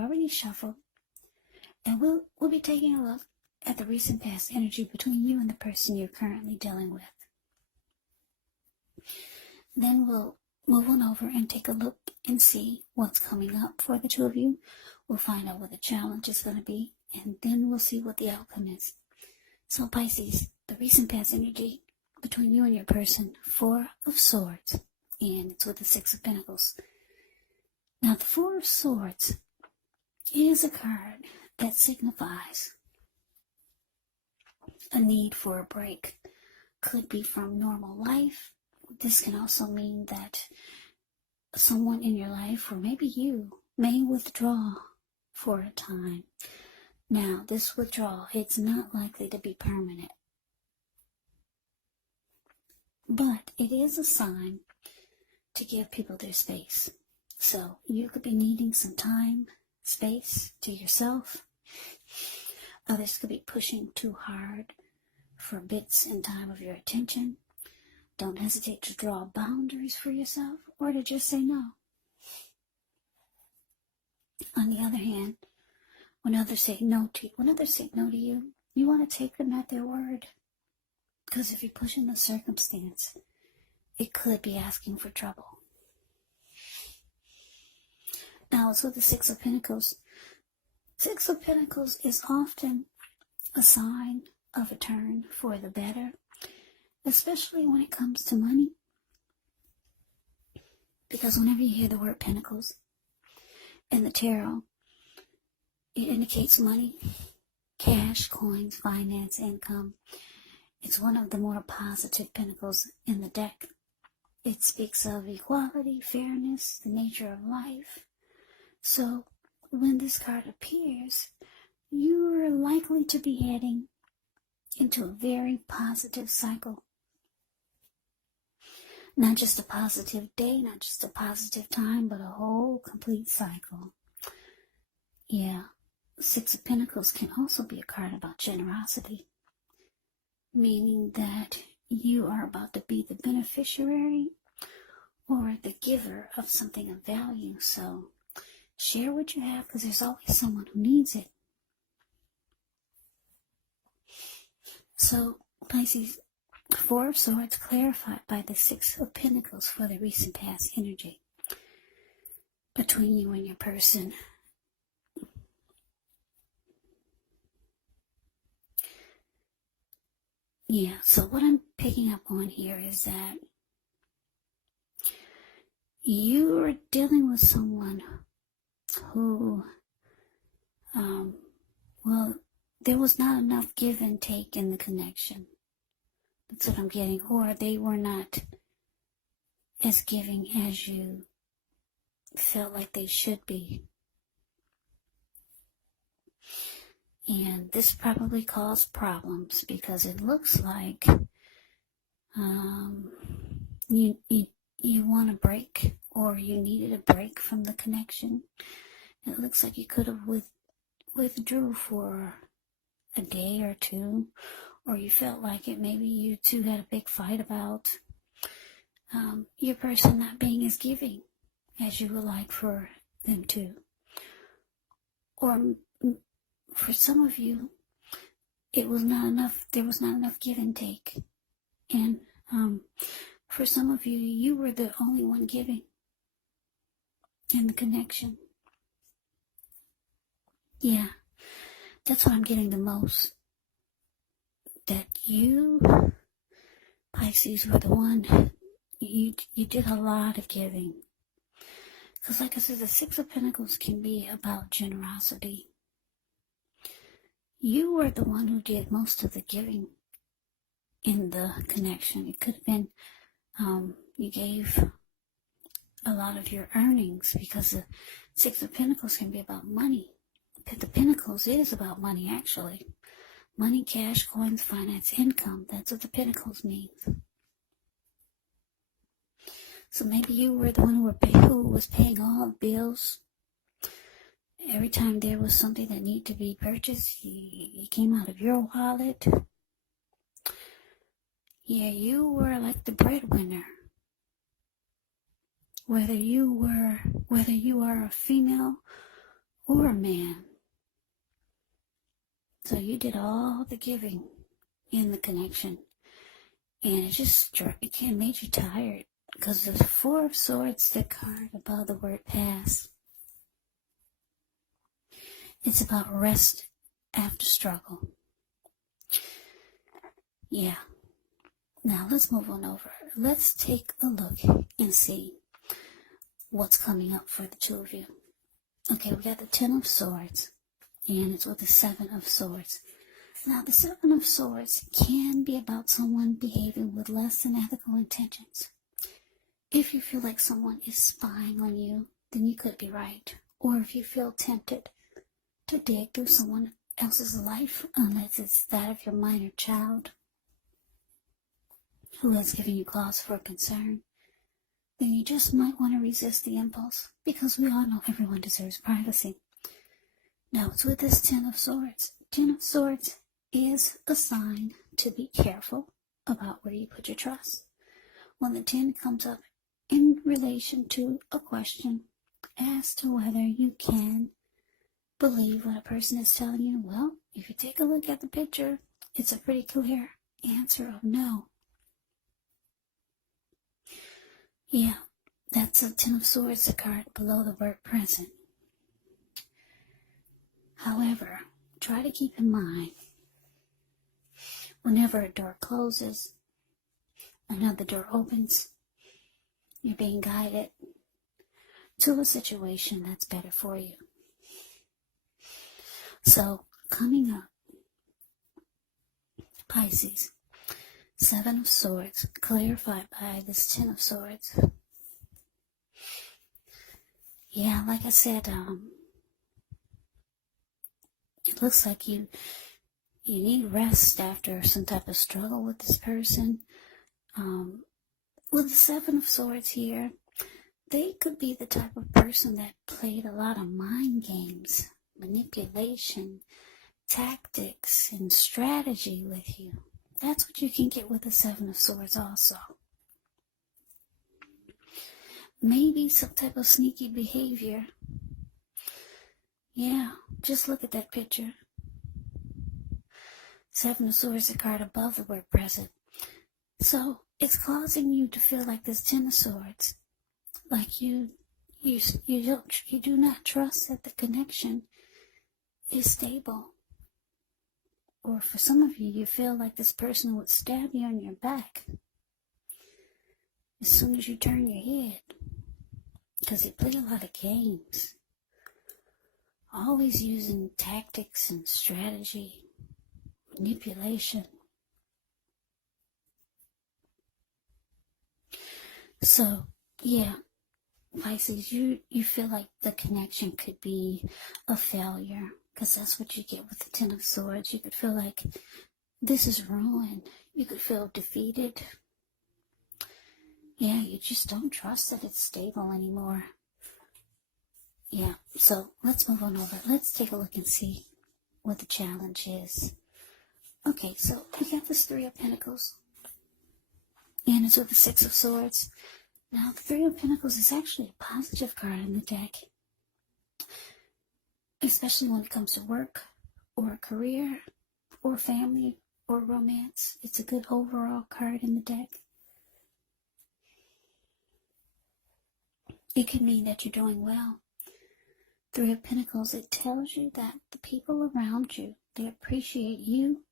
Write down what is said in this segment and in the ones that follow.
already shuffled. And we'll be taking a look at the recent past energy between you and the person you're currently dealing with. Then we'll move on over and take a look and see what's coming up for the two of you. We'll find out what the challenge is going to be, and then we'll see what the outcome is. So Pisces, the recent past energy between you and your person, 4 of Swords, and it's with the 6 of Pentacles. Now the 4 of Swords is a card that signifies a need for a break. Could be from normal life. This can also mean that someone in your life, or maybe you, may withdraw for a time. Now, this withdrawal, it's not likely to be permanent. But it is a sign to give people their space. So you could be needing some time, space to yourself. Others could be pushing too hard for bits and time of your attention. Don't hesitate to draw boundaries for yourself or to just say no. On the other hand, when others say no to you, you want to take them at their word. Because if you're pushing the circumstance, it could be asking for trouble. Now, so the 6 of Pentacles. 6 of Pentacles is often a sign of a turn for the better, especially when it comes to money. Because whenever you hear the word Pentacles in the tarot, it indicates money, cash, coins, finance, income. It's one of the more positive pentacles in the deck. It speaks of equality, fairness, the nature of life. So when this card appears, you're likely to be heading into a very positive cycle. Not just a positive day, not just a positive time, but a whole complete cycle. Yeah, 6 of Pentacles can also be a card about generosity, meaning that you are about to be the beneficiary or the giver of something of value. So share what you have, because there's always someone who needs it. So Pisces, 4 of Swords clarified by the 6 of Pentacles for the recent past energy between you and your person. Yeah, so what I'm picking up on here is that you are dealing with someone who, there was not enough give and take in the connection. That's what I'm getting. Or they were not as giving as you felt like they should be. And this probably caused problems because it looks like you want a break, or you needed a break from the connection. It looks like you could have withdrew for a day or two, or you felt like it. Maybe you two had a big fight about your person not being as giving as you would like for them to. Or for some of you, it was not enough. There was not enough give and take. And for some of you, you were the only one giving in the connection. Yeah, that's what I'm getting the most. That you, Pisces, were the one, you did a lot of giving. Because like I said, the 6 of Pentacles can be about generosity. You were the one who did most of the giving in the connection. It could have been you gave a lot of your earnings, because the 6 of Pentacles can be about money. The Pentacles is about money, actually. Money, cash, coins, finance, income. That's what the Pentacles means. So maybe you were the one who was paying all the bills. Every time there was something that needed to be purchased, it came out of your wallet. Yeah, you were like the breadwinner. Whether you are a female or a man. So you did all the giving in the connection, and it made you tired, because the Four of Swords, the card above the word pass, it's about rest after struggle. Yeah. Now let's move on over. Let's take a look and see what's coming up for the two of you. Okay, we got the Ten of Swords, and it's with the Seven of Swords. Now, the Seven of Swords can be about someone behaving with less than ethical intentions. If you feel like someone is spying on you, then you could be right. Or if you feel tempted to dig through someone else's life, unless it's that of your minor child who has given you cause for concern, then you just might want to resist the impulse, because we all know everyone deserves privacy. Now, it's with this Ten of Swords. Ten of Swords is a sign to be careful about where you put your trust. When the 10 comes up in relation to a question as to whether you can believe what a person is telling you, well, if you take a look at the picture, it's a pretty clear answer of no. Yeah, that's a Ten of Swords, the card below the word present. However, try to keep in mind, whenever a door closes, another door opens. You're being guided to a situation that's better for you. So, coming up, Pisces, Seven of Swords, clarified by this Ten of Swords. Yeah, like I said, it looks like you need rest after some type of struggle with this person. With the Seven of Swords here, they could be the type of person that played a lot of mind games, manipulation, tactics, and strategy with you. That's what you can get with the Seven of Swords also. Maybe some type of sneaky behavior. Yeah, just look at that picture. Seven of Swords, the card above the word present. So, it's causing you to feel like this Ten of Swords, like you do not trust that the connection is stable. Or for some of you, you feel like this person would stab you on your back as soon as you turn your head, because they play a lot of games, always using tactics and strategy, manipulation. So, yeah, Pisces, you feel like the connection could be a failure, because that's what you get with the Ten of Swords. You could feel like this is ruined. You could feel defeated. Yeah, you just don't trust that it's stable anymore. Yeah, so let's move on over. Let's take a look and see what the challenge is. Okay, so we got this Three of Pentacles, and it's with the Six of Swords. Now, the Three of Pentacles is actually a positive card in the deck, especially when it comes to work, or career, or family, or romance. It's a good overall card in the deck. It could mean that you're doing well. Three of Pentacles, it tells you that the people around you, they appreciate you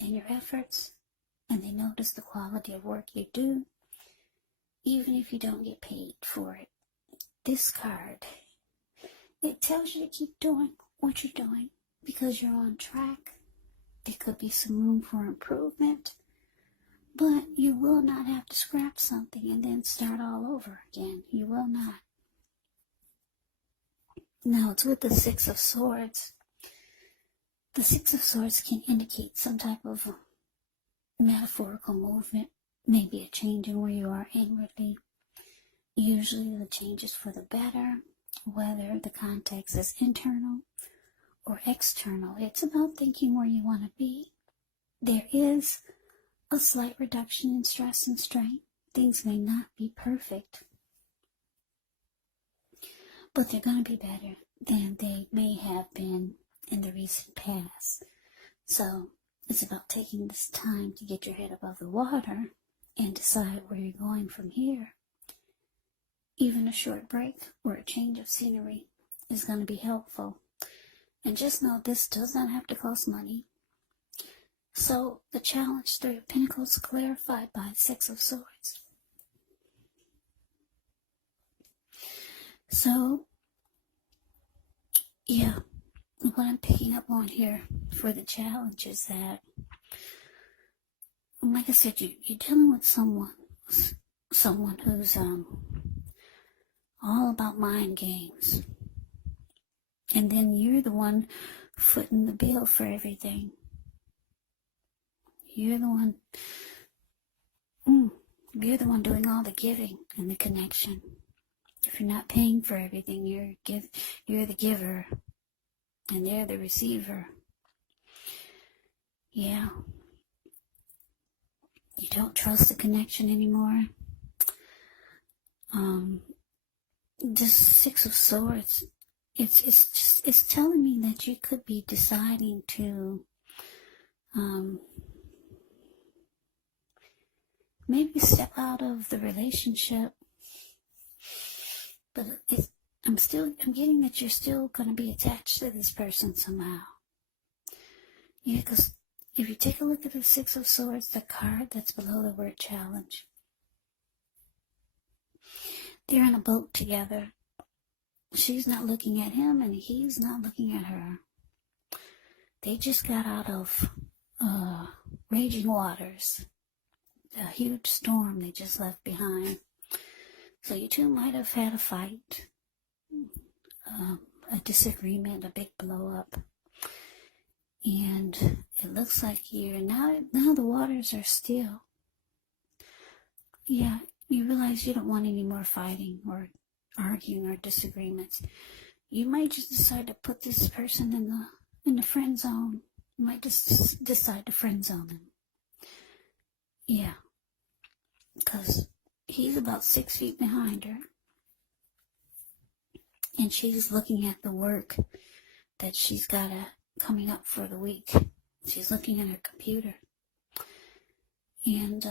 and your efforts, and they notice the quality of work you do, even if you don't get paid for it. This card, it tells you to keep doing what you're doing, because you're on track. There could be some room for improvement, but you will not have to scrap something and then start all over again. You will not. Now, it's with the Six of Swords. The Six of Swords can indicate some type of metaphorical movement, maybe a change in where you are inwardly. Usually the change is for the better, whether the context is internal or external. It's about thinking where you want to be. There is a slight reduction in stress and strain. Things may not be perfect, but they're going to be better. than they may have been in the recent past. So it's about taking this time to get your head above the water and decide where you're going from here. Even a short break or a change of scenery is going to be helpful. And just know this does not have to cost money. So the challenge, Three of Pentacles, clarified by Six of Swords. So, yeah, what I'm picking up on here for the challenge is that, like I said, you're dealing with someone who's all about mind games. And then you're the one footing the bill for everything. You're the one doing all the giving and the connection. If you're not paying for everything, you're the giver and they're the receiver. Yeah. You don't trust the connection anymore. This Six of Swords, it's telling me that you could be deciding to maybe step out of the relationship, but I'm getting that you're still going to be attached to this person somehow. Yeah, because if you take a look at the Six of Swords, the card that's below the word challenge, they're in a boat together. She's not looking at him and he's not looking at her. They just got out of raging waters. A huge storm they just left behind. So you two might have had a fight, a disagreement, a big blow up. And it looks like now the waters are still. Yeah, you realize you don't want any more fighting or arguing or disagreements. You might just decide to put this person in the friend zone. You might just decide to friend zone them. Yeah, because he's about 6 feet behind her. And she's looking at the work that she's got coming up for the week. She's looking at her computer. And,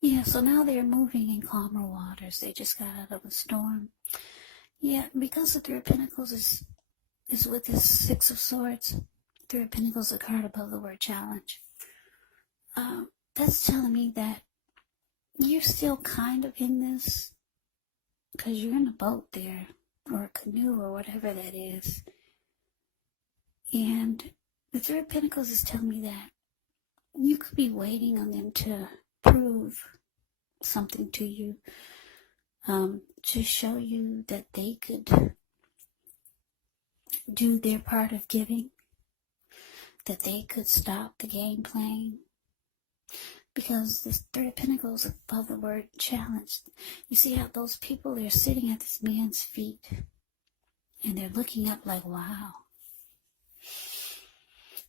yeah, so now they're moving in calmer waters. They just got out of a storm. Yeah, because the Three of Pentacles is with this Six of Swords. Three of Pentacles, a card above the word challenge. That's telling me that you're still kind of in this, because you're in a boat there, or a canoe, or whatever that is. And the Three of Pentacles is telling me that you could be waiting on them to prove something to you, to show you that they could do their part of giving, that they could stop the game playing. Because this Three of Pentacles above the word challenge, you see how those people, they're sitting at this man's feet and they're looking up like, wow.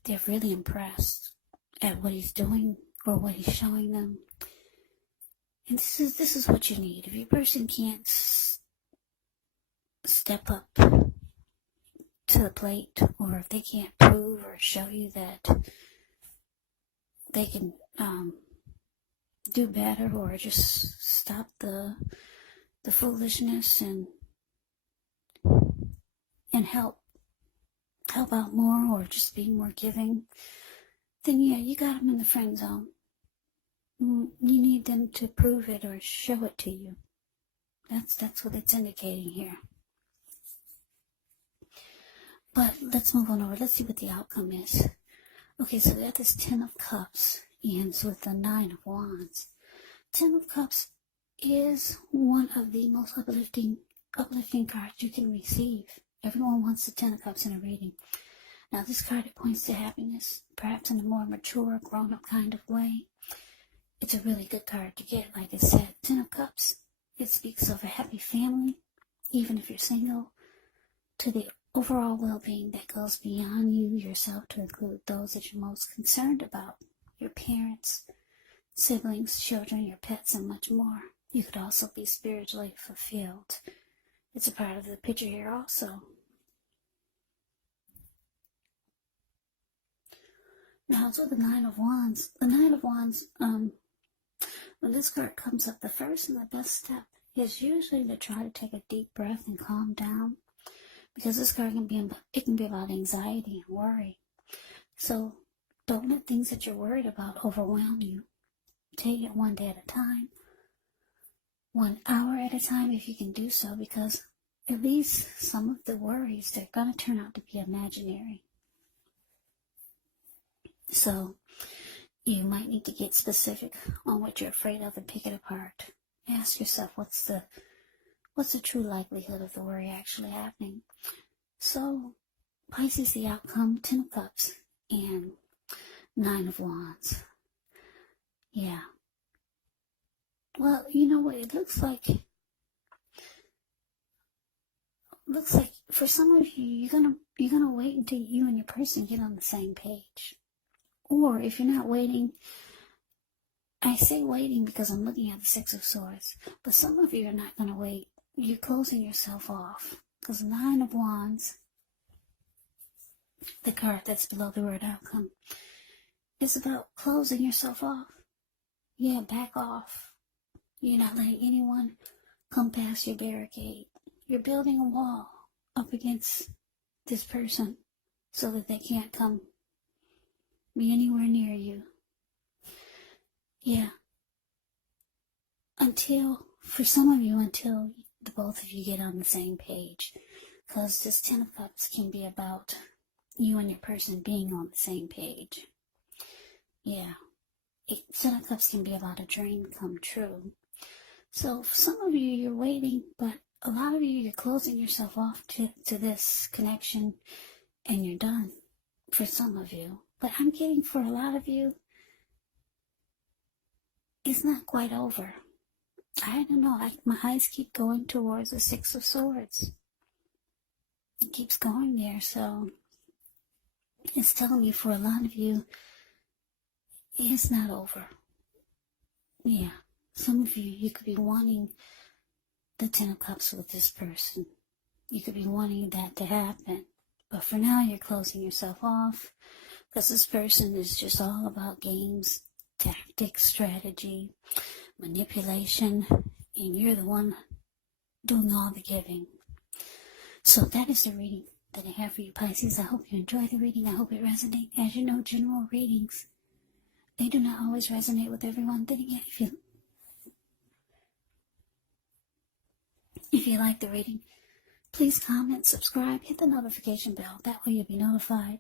They're really impressed at what he's doing or what he's showing them. And this is what you need. If your person can't step up to the plate, or if they can't prove or show you that they can do better, or just stop the foolishness and help out more, or just be more giving, then yeah, you got them in the friend zone. You need them to prove it or show it to you. That's what it's indicating here. But let's move on over. Let's see what the outcome is. Okay, so we got this Ten of Cups ends with the Nine of Wands. Ten of Cups is one of the most uplifting cards you can receive. Everyone wants the Ten of Cups in a reading. Now this card, it points to happiness, perhaps in a more mature, grown-up kind of way. It's a really good card to get, like I said. Ten of Cups, it speaks of a happy family, even if you're single, to the overall well-being that goes beyond you yourself, to include those that you're most concerned about, your parents, siblings, children, your pets, and much more. You could also be spiritually fulfilled It's a part of the picture here also. Now it's with the Nine of Wands. The Nine of Wands, when this card comes up, the first and the best step is usually to try to take a deep breath and calm down, because this card can be about anxiety and worry. So don't let things that you're worried about overwhelm you. Take it one day at a time, 1 hour at a time if you can do so, because at least some of the worries, they're going to turn out to be imaginary. So you might need to get specific on what you're afraid of and pick it apart. Ask yourself, what's the true likelihood of the worry actually happening? So Pisces, the outcome, 10 of Cups and 9 of Wands. Yeah. Well, you know what? It looks like for some of you, you're gonna wait until you and your person get on the same page. Or if you're not waiting, I say waiting because I'm looking at the Six of Swords, but some of you are not gonna wait. You're closing yourself off, because 9 of Wands, the card that's below the word outcome, is about closing yourself off. Yeah, back off. You're not letting anyone come past your barricade. You're building a wall up against this person so that they can't come be anywhere near you. Yeah. For some of you, until the both of you get on the same page. Because this 10 of Cups can be about you and your person being on the same page. Yeah. 10 of Cups can be about a dream come true. So for some of you, you're waiting, but a lot of you, you're closing yourself off to this connection, and you're done. For some of you. But I'm getting for a lot of you, it's not quite over. I don't know. My eyes keep going towards the Six of Swords. It keeps going there. So it's telling me for a lot of you, it's not over. Yeah. Some of you, you could be wanting the 10 of Cups with this person. You could be wanting that to happen. But for now, you're closing yourself off, because this person is just all about games, tactics, strategy, manipulation, and you're the one doing all the giving. So that is the reading that I have for you, Pisces. I hope you enjoy the reading. I hope it resonates. As you know, general readings, they do not always resonate with everyone. Then again, if you like the reading, please comment, subscribe, hit the notification bell. That way you'll be notified.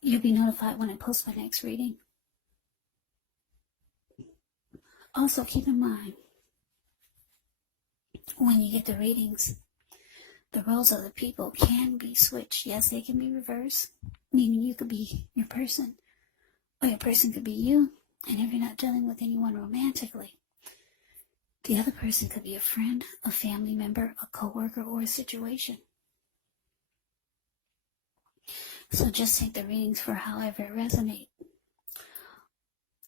You'll be notified when I post my next reading. Also, keep in mind, when you get the readings, the roles of the people can be switched. Yes, they can be reversed, meaning you could be your person, or your person could be you. And if you're not dealing with anyone romantically, the other person could be a friend, a family member, a coworker, or a situation. So just take the readings for however it resonates.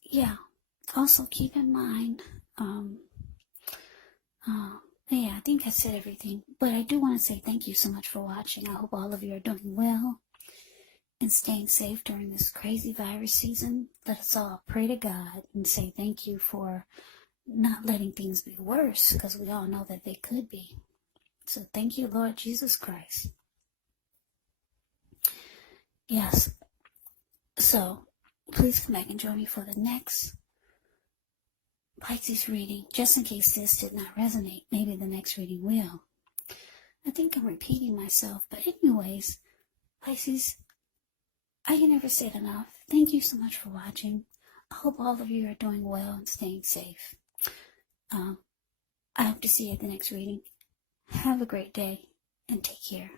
Yeah. Also keep in mind, I think I said everything, but I do want to say thank you so much for watching. I hope all of you are doing well and staying safe during this crazy virus season. Let us all pray to God and say thank you for not letting things be worse, because we all know that they could be. So thank you, Lord Jesus Christ. Yes. So please come back and join me for the next Pisces reading. Just in case this did not resonate, maybe the next reading will. I think I'm repeating myself, but anyways, Pisces, I can never say it enough. Thank you so much for watching. I hope all of you are doing well and staying safe. I hope to see you at the next reading. Have a great day and take care.